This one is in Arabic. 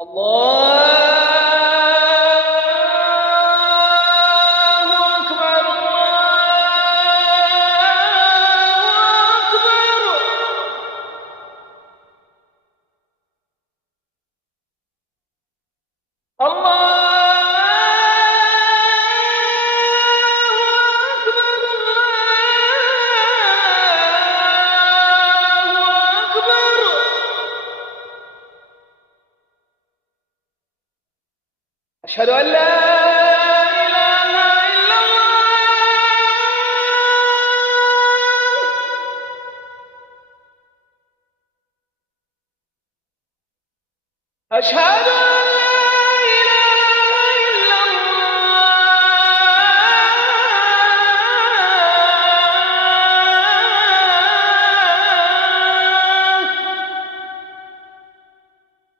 الله أكبر الله أكبر. أشهد أن لا إله إلا الله. أشهد